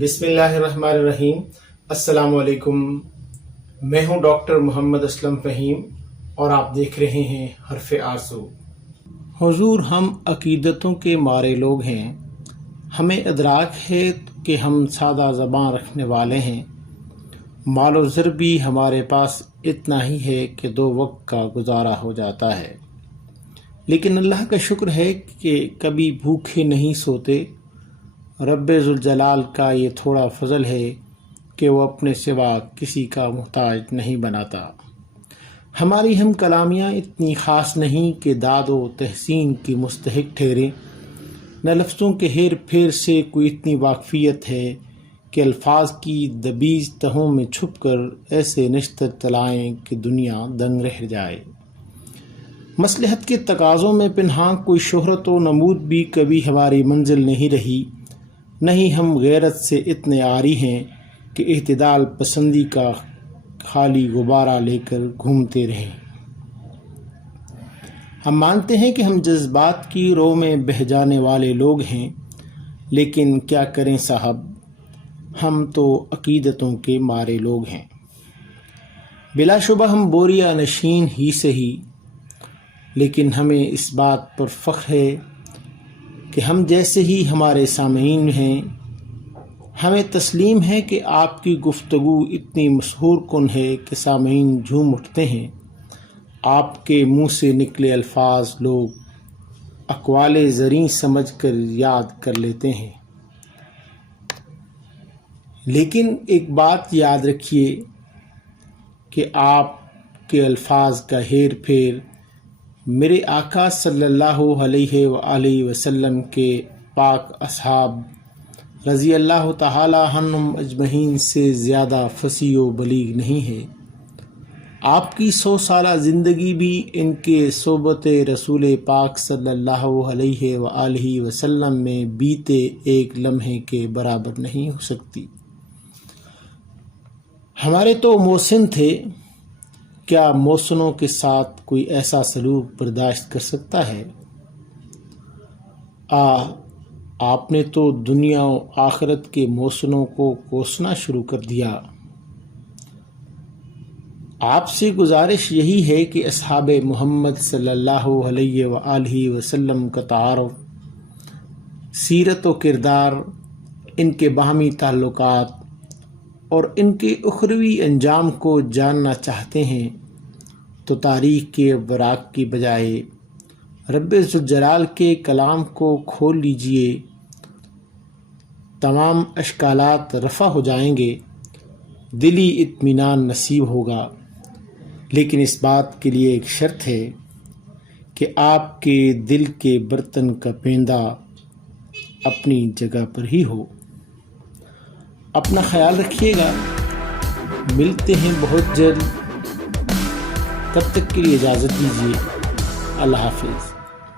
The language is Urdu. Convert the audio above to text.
بسم اللہ الرحمن الرحیم۔ السلام علیکم، میں ہوں ڈاکٹر محمد اسلم فہیم اور آپ دیکھ رہے ہیں حرف آرزو۔ حضور، ہم عقیدتوں کے مارے لوگ ہیں، ہمیں ادراک ہے کہ ہم سادہ زبان رکھنے والے ہیں، مال و زر بھی ہمارے پاس اتنا ہی ہے کہ 2 وقت کا گزارا ہو جاتا ہے، لیکن اللہ کا شکر ہے کہ کبھی بھوکے نہیں سوتے۔ رب ذوالجلال کا یہ تھوڑا فضل ہے کہ وہ اپنے سوا کسی کا محتاج نہیں بناتا۔ ہماری ہم کلامیاں اتنی خاص نہیں کہ داد و تحسین کی مستحق ٹھہریں، نہ لفظوں کے ہیر پھیر سے کوئی اتنی واقفیت ہے کہ الفاظ کی دبیج تہوں میں چھپ کر ایسے نشتر چلائیں کہ دنیا دنگ رہ جائے۔ مصلحت کے تقاضوں میں پنہاں کوئی شہرت و نمود بھی کبھی ہماری منزل نہیں رہی، نہیں ہم غیرت سے اتنے عاری ہیں کہ اعتدال پسندی کا خالی غبارہ لے کر گھومتے رہیں۔ ہم مانتے ہیں کہ ہم جذبات کی رو میں بہہ جانے والے لوگ ہیں، لیکن کیا کریں صاحب، ہم تو عقیدتوں کے مارے لوگ ہیں۔ بلا شبہ ہم بوریا نشین ہی سہی، لیکن ہمیں اس بات پر فخر ہے کہ ہم جیسے ہی ہمارے سامعین ہیں۔ ہمیں تسلیم ہے کہ آپ کی گفتگو اتنی مسحور کن ہے کہ سامعین جھوم اٹھتے ہیں۔ آپ کے منہ سے نکلے الفاظ لوگ اقوال زریں سمجھ کر یاد کر لیتے ہیں۔ لیکن ایک بات یاد رکھیے کہ آپ کے الفاظ کا ہیر پھیر میرے آقا صلی اللہ علیہ وآلہ وسلم کے پاک اصحاب رضی اللہ تعالی عنہم اجمعین سے زیادہ فصیح و بلیغ نہیں ہے۔ آپ کی 100 سالہ زندگی بھی ان کے صحبت رسول پاک صلی اللہ علیہ وآلہ وسلم میں بیتے ایک لمحے کے برابر نہیں ہو سکتی۔ ہمارے تو محسن تھے، کیا محسنوں کے ساتھ کوئی ایسا سلوک برداشت کر سکتا ہے؟ آپ نے تو دنیا و آخرت کے محسنوں کو کوسنا شروع کر دیا۔ آپ سے گزارش یہی ہے کہ اصحاب محمد صلی اللہ علیہ وآلہ وسلم کا تعارف، سیرت و کردار، ان کے باہمی تعلقات اور ان کے اخروی انجام کو جاننا چاہتے ہیں تو تاریخ کے اوراق کی بجائے رب ذوالجلال کے کلام کو کھول لیجئے، تمام اشکالات رفع ہو جائیں گے، دلی اطمینان نصیب ہوگا۔ لیکن اس بات کے لیے ایک شرط ہے کہ آپ کے دل کے برتن کا پیندہ اپنی جگہ پر ہی ہو۔ اپنا خیال رکھیے گا، ملتے ہیں بہت جلد، تب تک کے لیے اجازت دیجیے، اللہ حافظ۔